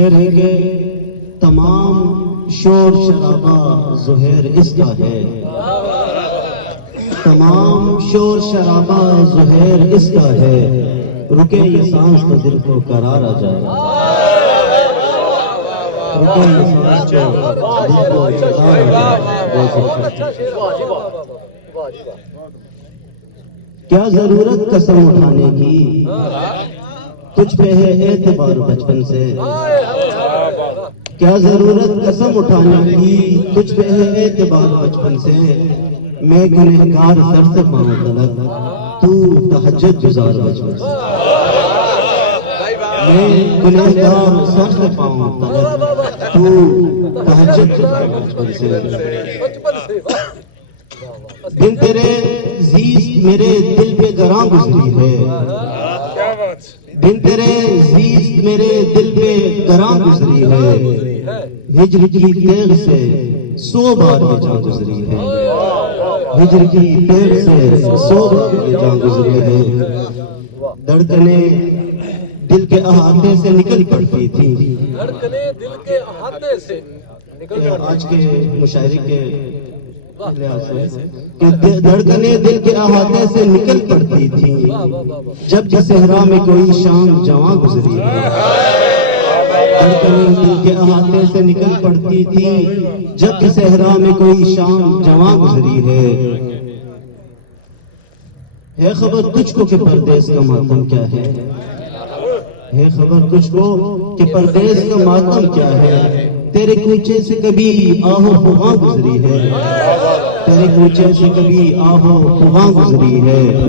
کے تمام شور شرابہ زہر اس کا ہے، تمام شور شرابہ زہر اس کا ہے، رکے یہ سانس تو دل کو قرار آ جائے، رکے یہ سانس تو دل کو قرار آ جائے۔ کیا ضرورت قسم اٹھانے کی، تجھ پہ ہے اعتبار بچپن سے، کیا ضرورت قسم اٹھانے کی، تجھ پہ ہے اعتبار بچپن سے، میں گنہگار سر سے پاؤں طلب، تو تہجد گزار بچپن سے، میں گنہگار سر سے پاؤں طلب، تو تہجد گزار بچپن سے۔ دن تیرے زیست میرے دل پہ گراں گزری ہے، دن تیرے زیست میرے دل پہ گراں گزری ہے، ہجر کی تیغ سے 100 بار یہ جان گزری ہے، ہجر کی تیغ سے 100 بار یہ جان گزری ہے، دھڑکنیں دل کے احاطے سے نکل پڑتی تھی، دھڑکنیں دل کے احاطے سے نکل پڑتی تھی، آج کے مشاعرے کے کہ دھڑکنیں دل کے احاطے سے نکل پڑتی تھی، جب کہ صحرا میں کوئی شام جواں گزری ہے، دھڑکنیں دل کے احاطے سے نکل پڑتی تھی، جب کہ صحرا میں کوئی شام جواں گزری ہے خبر تجھ کو کہ پردیس کا ماتم کیا ہے، ہے خبر تجھ کو کہ پردیس کا ماتم کیا ہے، تیرے کوچے سے کبھی آہو فغاں گزری ہے، تیرے کوچے سے کبھی آہو فغاں گزری ہے۔